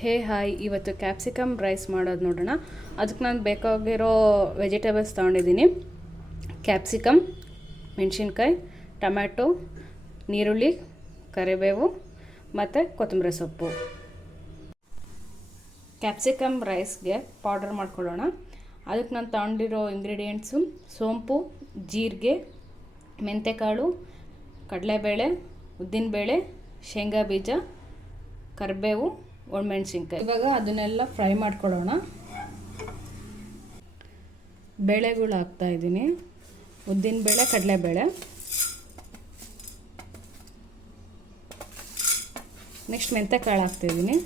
ಹೇ hi, ಇವತ್ತು capsicum rice ಮಾಡೋದು ನೋಡೋಣ. ಅದಕ್ಕೆ ನಾನು ಬೇಕಾಗಿರೋ ವೆಜಿಟೇಬಲ್ಸ್ ತೊಗೊಂಡಿದ್ದೀನಿ. ಕ್ಯಾಪ್ಸಿಕಮ್, ಮೆಣಸಿನ್ಕಾಯಿ, ಟೊಮ್ಯಾಟೊ, ನೀರುಳ್ಳಿ, ಕರಿಬೇವು ಮತ್ತು ಕೊತ್ತಂಬರಿ ಸೊಪ್ಪು. ಕ್ಯಾಪ್ಸಿಕಮ್ ರೈಸ್ಗೆ ಪೌಡರ್ ಮಾಡ್ಕೊಳ್ಳೋಣ. ಅದಕ್ಕೆ ನಾನು ತೊಗೊಂಡಿರೋ ಇಂಗ್ರೀಡಿಯೆಂಟ್ಸು ಸೋಂಪು, ಜೀರಿಗೆ, ಮೆಂತ್ಯಕಾಳು, ಕಡಲೆಬೇಳೆ, ಉದ್ದಿನಬೇಳೆ, ಶೇಂಗಾ ಬೀಜ, ಕರಿಬೇವು, ಒಣಮೆಣಸಿನ್ಕಾಯಿ. ಇವಾಗ ಅದನ್ನೆಲ್ಲ ಫ್ರೈ ಮಾಡ್ಕೊಳ್ಳೋಣ. ಬೇಳೆಗಳು ಹಾಕ್ತಾಯಿದ್ದೀನಿ. ಉದ್ದಿನಬೇಳೆ, ಕಡಲೆಬೇಳೆ, ನೆಕ್ಸ್ಟ್ ಮೆಂತ್ಯಕಾಳು ಹಾಕ್ತಾಯಿದ್ದೀನಿ.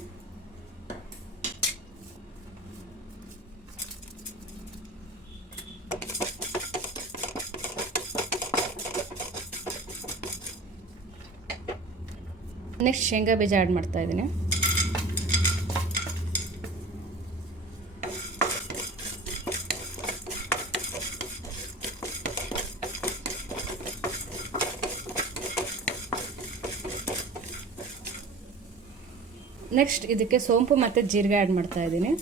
ನೆಕ್ಸ್ಟ್ ಶೇಂಗಾ ಬೀಜ ಆ್ಯಡ್ ಮಾಡ್ತಾಯಿದ್ದೀನಿ. ನೆಕ್ಸ್ಟ್ ಇದಕ್ಕೆ ಸೋಂಪು ಮತ್ತು ಜೀರಿಗೆ ಆ್ಯಡ್ ಮಾಡ್ತಾಯಿದ್ದೀನಿ.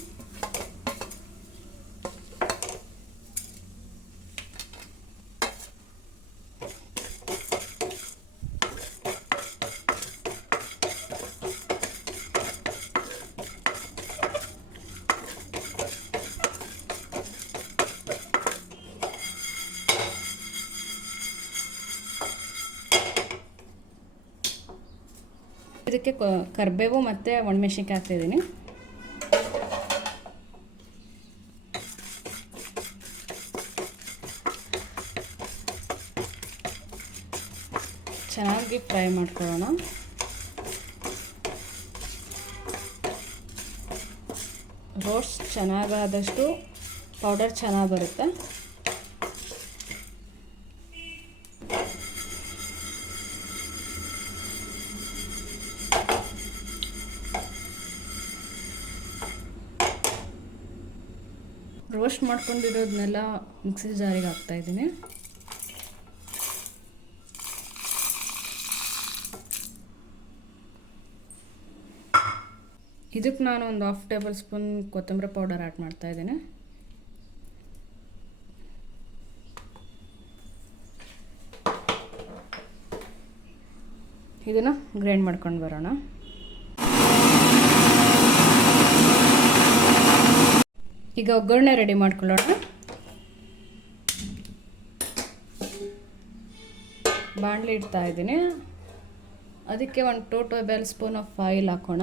ಇದಕ್ಕೆ ಕರಿಬೇವು ಮತ್ತು ಒಣಮೆಣಸಿನ್ಕಾಯಿ ಹಾಕ್ತಾಯಿದ್ದೀನಿ. ಚೆನ್ನಾಗಿ ಫ್ರೈ ಮಾಡ್ಕೊಳ್ಳೋಣ. ರೋಸ್ಟ್ ಚೆನ್ನಾಗಾದಷ್ಟು ಪೌಡರ್ ಚೆನ್ನಾಗಿ ಬರುತ್ತೆ. ರೋಸ್ಟ್ ಮಾಡ್ಕೊಂಡಿರೋದನ್ನೆಲ್ಲ ಮಿಕ್ಸಿ ಜಾರಿಗೆ ಹಾಕ್ತಾಯಿದ್ದೀನಿ. ಇದಕ್ಕೆ ನಾನು ಒಂದು 1/2 ಟೇಬಲ್ ಸ್ಪೂನ್ ಕೊತ್ತಂಬರಿ ಪೌಡರ್ ಆ್ಯಡ್ ಮಾಡ್ತಾಯಿದ್ದೀನಿ. ಇದನ್ನು ಗ್ರೈಂಡ್ ಮಾಡ್ಕೊಂಡು ಬರೋಣ. ಈಗ ಒಗ್ಗರಣೆ ರೆಡಿ ಮಾಡ್ಕೊಳ್ಳೋಣ. ಬಾಣಲಿ ಇಡ್ತಾ ಇದ್ದೀನಿ. ಅದಕ್ಕೆ 1-2 ಟೇಬಲ್ ಸ್ಪೂನ್ ಆಫ್ ಆಯಿಲ್ ಹಾಕೋಣ.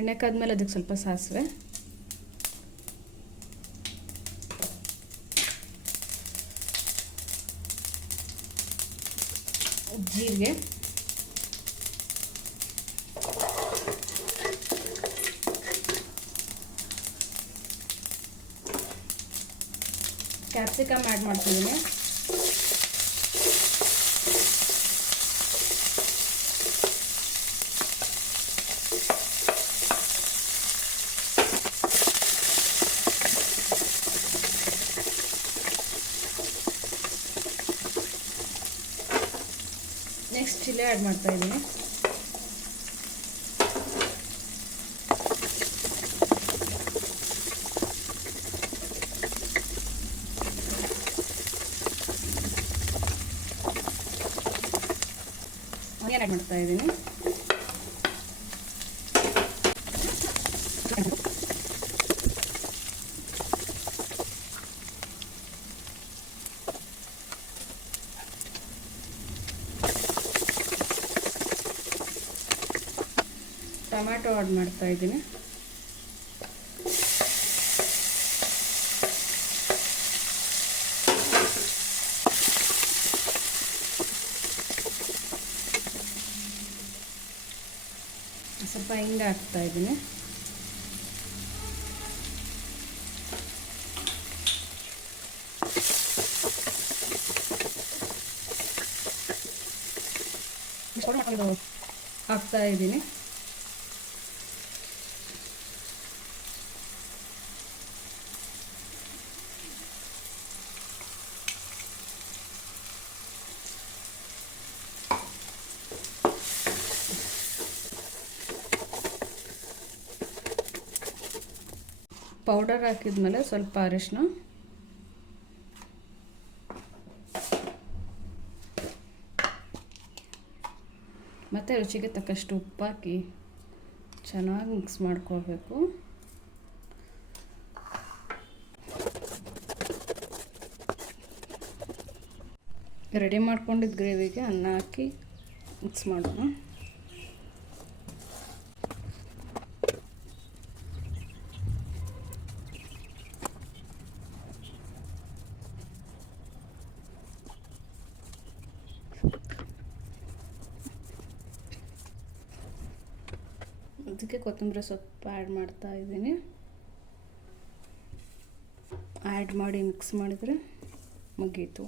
ಎಣ್ಣೆ ಕಾದ್ಮೇಲೆ ಅದಕ್ಕೆ ಸ್ವಲ್ಪ ಸಾಸಿವೆ, ಜೀರಿಗೆ, ಕ್ಯಾಪ್ಸಿಕಮ್ ಆ್ಯಡ್ ಮಾಡ್ತಿದ್ದೀನಿ. ನೆಕ್ಸ್ಟ್ ಚಿಲ್ಲಿ ಆ್ಯಡ್ ಮಾಡ್ತಾಯಿದ್ದೀನಿ. ಆ್ಯಡ್ ಮಾಡ್ತಾ ಇದ್ದೀನಿ. ಟೊಮ್ಯಾಟೊ ಆ್ಯಡ್ ಮಾಡ್ತಾ ಇದ್ದೀನಿ. ಸ್ವಲ್ಪ ಹಿಂಗೆ ಹಾಕ್ತಾ ಇದ್ದೀನಿ. ಹಾಕ್ತಾ ಇದ್ದೀನಿ. ಪೌಡರ್ ಹಾಕಿದ್ಮೇಲೆ ಸ್ವಲ್ಪ ಅರಿಶಿನ, ಮತ್ತು ರುಚಿಗೆ ತಕ್ಕಷ್ಟು ಉಪ್ಪು ಹಾಕಿ ಚೆನ್ನಾಗಿ ಮಿಕ್ಸ್ ಮಾಡ್ಕೋಬೇಕು. ರೆಡಿ ಮಾಡ್ಕೊಂಡಿದ್ದ ಗ್ರೇವಿಗೆ ಅನ್ನ ಹಾಕಿ ಮಿಕ್ಸ್ ಮಾಡೋಣ. ಅದಕ್ಕೆ ಕೊತ್ತಂಬರಿ ಸೊಪ್ಪು ಆ್ಯಡ್ ಮಾಡ್ತಾ ಇದ್ದೀನಿ. ಆ್ಯಡ್ ಮಾಡಿ ಮಿಕ್ಸ್ ಮಾಡಿದರೆ ಮುಗೀತು.